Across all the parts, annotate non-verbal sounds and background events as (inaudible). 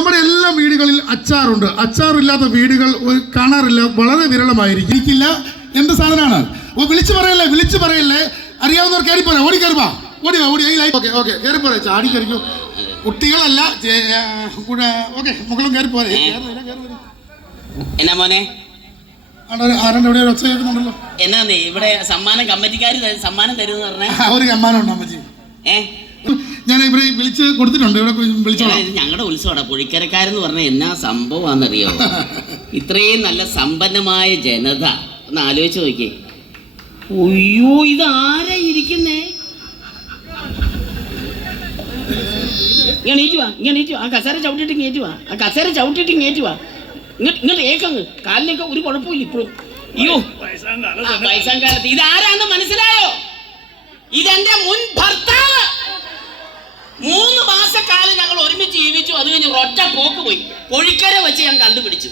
നമ്മുടെ എല്ലാ വീടുകളിൽ അച്ചാറുണ്ട്. അച്ചാറില്ലാത്ത വീടുകൾ കാണാറില്ല. വളരെ വിരളമായിരിക്കും. ഇരിക്കില്ല എന്ത് സാധനമാണ് ഓ വിളിച്ചു പറയല്ലേ വിളിച്ചു പറയല്ലേ. അറിയാവുന്നവർ കയറി പോരാ. ഓടി കയറുവാ ഓടി ഓടി ഓക്കെ ഓക്കെ കയറി പോരാ. ചാടി കയറിക്കും. കുട്ടികളല്ല ഓക്കെ മുകളും കയറി പോരെ. എന്നാ മോനെ? എന്നാന്നേ ഇവിടെ സമ്മാനം കമ്മിറ്റിക്കാർ സമ്മാനം തരുമെന്ന് പറഞ്ഞേ? ഒരു ഒരു കമ്മാനുണ്ട് അമ്മച്ചി. ഏ? ഞാൻ ഇവിടെ വിളിച്ച് കൊടുത്തിട്ടുണ്ട്. ഇവിടെ വിളിച്ചോളാം. ഞങ്ങളുടെ ഉത്സവമാണ്. പുഴിക്കരക്കാരെന്ന് പറഞ്ഞാൽ എന്നാ സംഭവമാണെന്നറിയോ (laughs) ഇത്രയും നല്ല സമ്പന്നമായ ജനത. ഒന്ന് ആലോചിച്ച് നോക്കിയേ. അയ്യോ ഇത് ആരാ ഇരിക്കുന്നേ? ഇങ്ങനെ ഏറ്റുവാ ഇങ്ങനെ ഏറ്റുവാ ആ കസേര ചവിട്ടിട്ട് ഇങ്ങേറ്റുവാ ആ കസേര ചവിട്ടിട്ട് ഇങ്ങേറ്റുവാ ഇങ്ങോട്ട് ഇങ്ങോട്ട് ഏക്കങ്ങ് കാലിനൊക്കെ ഒരു കുഴപ്പമില്ല ഇപ്പോഴും. അയ്യോ. ആ, വയസ്സാം കാലത്ത്. ഇതാരാന്ന് മനസ്സിലായോ? ജീവിച്ചു അത് കഴിഞ്ഞ് ഒറ്റ പോക്ക് പോയി. പൊഴിക്കര വെച്ച് ഞാൻ കണ്ടുപിടിച്ചു.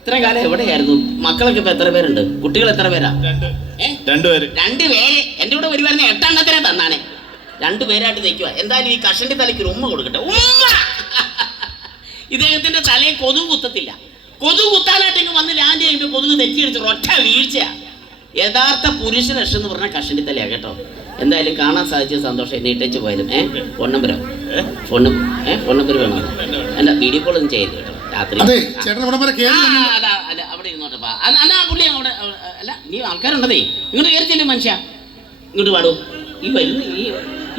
ഇത്രയും കാലം എവിടെയായിരുന്നു? മക്കളൊക്കെ ഇപ്പൊ എത്ര പേരുണ്ട്? കുട്ടികൾ എത്ര പേരാ? രണ്ടുപേര് രണ്ടുപേര് രണ്ട് പേര്. എന്റെ കൂടെ വരുവായിരുന്ന എട്ടെണ്ണത്തിനെ തന്നാനെ രണ്ടുപേരായിട്ട് നിൽക്കുക എന്തായാലും ഈ കഷന്റെ തലയ്ക്ക് ഉമ്മ കൊടുക്കട്ടെ. ഉമ്മ! ഇദ്ദേഹത്തിന്റെ തലയിൽ കൊതു കുത്തത്തില്ല. കൊതു കുത്താനായിട്ട് ഇങ്ങ് വന്ന് ലാൻഡ് ചെയ്യുമ്പോൾ കൊതുക് തെറ്റിയടിച്ച് ഒറ്റ വീഴ്ചയാ. യഥാർത്ഥ പുരുഷ രക്ഷ എന്ന് പറഞ്ഞ കഷണ്ടി തലയാ കേട്ടോ. എന്തായാലും കാണാൻ സാധിച്ച സന്തോഷം എന്നെ ഇട്ടേച്ച് പോയാലും. ഏഹ് ഫോൺ നമ്പരോ ഫോൺ ഏഹ് ഫോൺ നമ്പർ വേണോ? അല്ല വീഡിയോ കോൾ ഒന്നും ചെയ്യരുത് കേട്ടോ. രാത്രി. അല്ല, അവിടെ ഇരുന്നോട്ടെ അല്ല പുള്ളി അവിടെ അല്ല നീ ആൾക്കാരുണ്ടതേ. ഇങ്ങോട്ട് കയറിച്ചില്ലേ മനുഷ്യ. ഇങ്ങോട്ട് പാടൂ ഈ വരുന്ന ഈ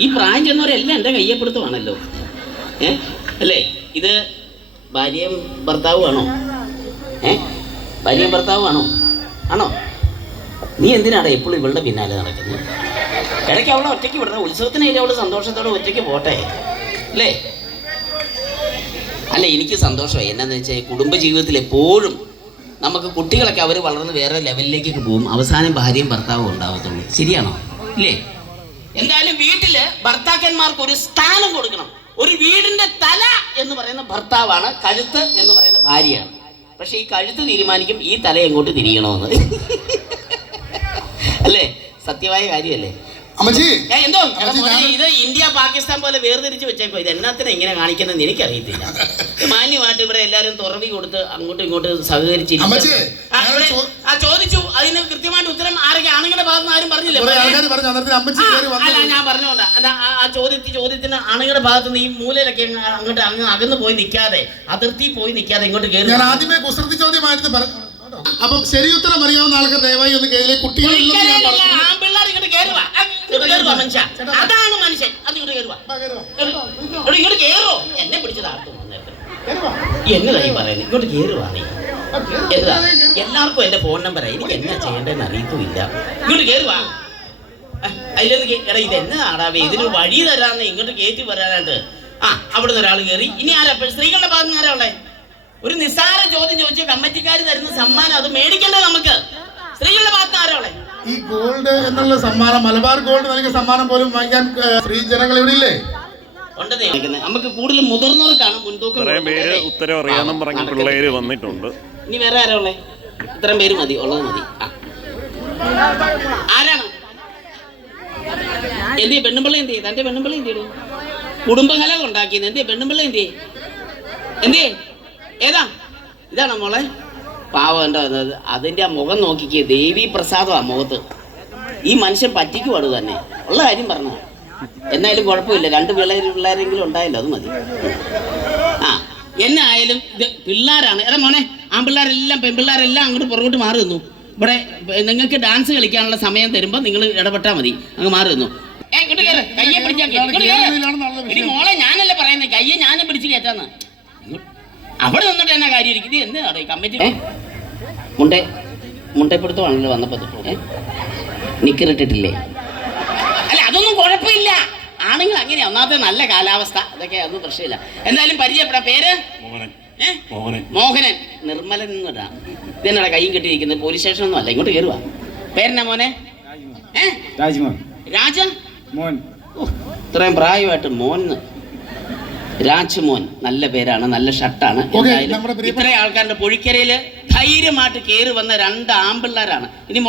ഈ പ്രായം ചെന്നവരെല്ലാം എന്റെ കയ്യപ്പെടുത്തുവാണല്ലോ ഏ? അല്ലേ? ഇത് ഭാര്യയും ഭർത്താവും ആണോ? ഏ? ഭാര്യയും ഭർത്താവും ആണോ? ആണോ? നീ എന്തിനാണ് എപ്പോഴും ഇവളുടെ പിന്നാലെ നടക്കുന്നത്? ഇടയ്ക്ക് അവളെ ഒറ്റയ്ക്ക് വിടണം. ഉത്സവത്തിനല്ലേ അവൾ സന്തോഷത്തോടെ ഒറ്റയ്ക്ക് പോട്ടെ. അല്ലേ? അല്ല എനിക്ക് സന്തോഷമായി. എന്നാന്ന് വെച്ചാൽ കുടുംബജീവിതത്തിൽ എപ്പോഴും നമുക്ക് കുട്ടികളൊക്കെ അവർ വളർന്ന് വേറെ ലെവലിലേക്കൊക്കെ പോകും. അവസാനം ഭാര്യയും ഭർത്താവും ഉണ്ടാവത്തുള്ളൂ. ശരിയാണോ? ഇല്ലേ? എന്തായാലും വീട്ടിൽ ഭർത്താക്കന്മാർക്ക് ഒരു സ്ഥാനം കൊടുക്കണം. ഒരു വീടിന്റെ തല എന്ന് പറയുന്ന ഭർത്താവാണ് കഴുത്ത് എന്ന് പറയുന്ന ഭാര്യയാണ്. പക്ഷെ ഈ കഴുത്ത് തീരുമാനിക്കും ഈ തല എങ്ങോട്ട് തിരിയണമെന്ന്. അല്ലേ? സത്യമായ കാര്യമല്ലേ? അമ്മച്ചി! എന്തോ? ഇത് ഇന്ത്യ പാകിസ്ഥാൻ പോലെ വേർതിരിച്ച് വെച്ചേക്കോ ഇത് എന്നാത്തിനെ ഇങ്ങനെ കാണിക്കുന്നത് എനിക്കറിയത്തില്ല. (laughs) മാന്യമായിട്ട് ഇവിടെ എല്ലാരും തുറവി കൊടുത്ത് അങ്ങോട്ടും ഇങ്ങോട്ടും സഹകരിച്ച് ആ, ചോദിച്ചു. അതിന് കൃത്യമായിട്ട് ഉത്തരം ആരൊക്കെ ആണുങ്ങളുടെ ഭാഗത്ത് ആരും പറഞ്ഞില്ല? അല്ല ഞാൻ പറഞ്ഞോണ്ടാ. അല്ല ആ- ചോദ്യത്തിൽ ചോദ്യത്തിന് ആണുങ്ങളുടെ ഭാഗത്ത് നിന്ന് ഈ മൂലയിലൊക്കെ അങ്ങോട്ട് അങ്ങ് അകന്ന് പോയി നിൽക്കാതെ അതിർത്തി പോയി നിൽക്കാതെ ഇങ്ങോട്ട് കയറി ആദ്യമേ കുസൃതി ചോദ്യമായിരുന്നു അപ്പം ശരി ഉത്തരം അറിയാവുന്ന ആൾക്കാർ ദയവായി ഒന്ന് കേരള കുട്ടികൾ അതാണ് മനുഷ്യൻ. അത് കേറുവാ. ഇങ്ങോട്ട് കേറോ. എന്നെ വന്നേരം കയറി എന്നതാ ഈ പറയുന്നത് ഇങ്ങോട്ട് കേറുവാ നീ. എല്ലാവർക്കും എന്റെ ഫോൺ നമ്പറാ. എനിക്ക് എന്നാ ചെയ്യേണ്ടതെന്ന് അറിയത്തുമില്ല. ഇങ്ങോട്ട് കേറുവാ. അതിലൊന്ന് എടാ ഇത് എന്നതാടാവേ ഇതിന് വഴി തരാന്ന് ഇങ്ങോട്ട് കേറ്റി വരാനായിട്ട് ആ അവിടുന്ന് ഒരാൾ കേറി. ഇനി ആരാ? സ്ത്രീകളുടെ ഭാഗത്ത് നിന്ന് ആരാ ഉള്ളേ? ഒരു നിസ്സാര ചോദ്യം ചോദിച്ച കമ്മിറ്റിക്കാർ തരുന്ന സമ്മാനം അത് മേടിക്കേണ്ടത് നമുക്ക്? സ്ത്രീകളുടെ ഭാഗത്ത് നിന്ന് ഈ ഗോൾഡ് എന്നുള്ള സമ്മാനം മലബാർ ഗോൾഡ് നൽകിയ സമ്മാനം പോലും വാങ്ങിക്കാൻ സ്ത്രീ ജനങ്ങൾ ഇവിടെ ഇല്ലേ? നമുക്ക് കൂടുതൽ മുതിർന്നവർക്കാണ് മുൻതൂക്കം ഉത്തരം അറിയാന്നും പാവം, പറഞ്ഞ. പിള്ളേര് വന്നിട്ടുണ്ട്. ഇനി വേറെ ആരാ ഉള്ളേ? ഇത്രയും പേര് മതി ഉള്ളത് മതി. ആരാണ്? എന്തിയെ പെണ്ണുമ്പിള്ള എന്തിയെ? തന്റെ പെണ്ണുമ്പിള്ള എന്തിയു കുടുംബകലം ഉണ്ടാക്കിയത് എന്തിയെ പെണ്ണുമ്പിള്ള എന്തിയെ? എന്തിയെ? ഏതാ? ഇതാണോ മോളെ? പാവം എന്റെ വന്നത് അതിന്റെ ആ മുഖം നോക്കിക്കേ. ദേവി പ്രസാദമാണ് മുഖത്ത്. ഈ മനുഷ്യൻ പറ്റിക്കുവാണ് തന്നെ. ഉള്ള കാര്യം പറഞ്ഞു. എന്നായാലും കുഴപ്പമില്ല. രണ്ട് പിള്ളേർ പിള്ളേരെങ്കിലും ഉണ്ടായല്ലോ അത് മതി. ആ എന്നായാലും ഇത് പിള്ളേരാണ്. എടാ മോനെ ആൺപിള്ളേരെല്ലാം പെൺപിള്ളേരെല്ലാം അങ്ങോട്ട് പുറകോട്ട് മാറി നിന്നു. ഇവിടെ നിങ്ങൾക്ക് ഡാൻസ് കളിക്കാനുള്ള സമയം തരുമ്പോൾ നിങ്ങൾ ഇടപെട്ടാൽ മതി. അങ്ങ് മാറി നിന്നു. ഏ, ഇങ്ങോട്ട് കേറ്. കയ്യെ പിടിച്ചാൽ മോളെ ഞാനല്ലേ പറയുന്നത് കയ്യെ ഞാനും പിടിച്ച് കയറ്റാന്ന്. അവിടെ നിന്നിട്ട് എന്നാ കാര്യം ഇരിക്കും? ഇത് എന്താണ് കമ്മിറ്റി മുണ്ടേ മുണ്ടേ മുണ്ടേപ്പിടുത്തമാണല്ലോ വന്നപ്പോ തൊട്ട്. നിക്കറിട്ടിട്ടില്ലേ അല്ല അതൊന്നും കുഴപ്പമില്ല. ആണുങ്ങൾ അങ്ങനെയാ. ഒന്നാമത്തെ നല്ല കാലാവസ്ഥ. അതൊക്കെ അതൊന്നും പ്രശ്നമില്ല. എന്തായാലും പരിചയപ്പെടാം. പേര്? മോഹനൻ. നിർമ്മലൻ എന്നൊരാ ഇതെന്നാ കൈയും കെട്ടിയിരിക്കുന്നത് പോലീസ് സ്റ്റേഷനൊന്നും അല്ല. ഇങ്ങോട്ട് കയറുക പേരെന്നാ മോനെ? രാജ്മോഹൻ രാജ? മോൻ. ഇത്രയും പ്രായമായിട്ട് മോൻ രാജ്മോൻ നല്ല പേരാണ് നല്ല ഷർട്ടാണ് എന്തായാലും ഇത്രയും ആൾക്കാരുടെ പൊഴിക്കരയിൽ ധൈര്യമായിട്ട് കയറി വന്ന രണ്ട് ആമ്പിള്ളേരാണ്. ഇനി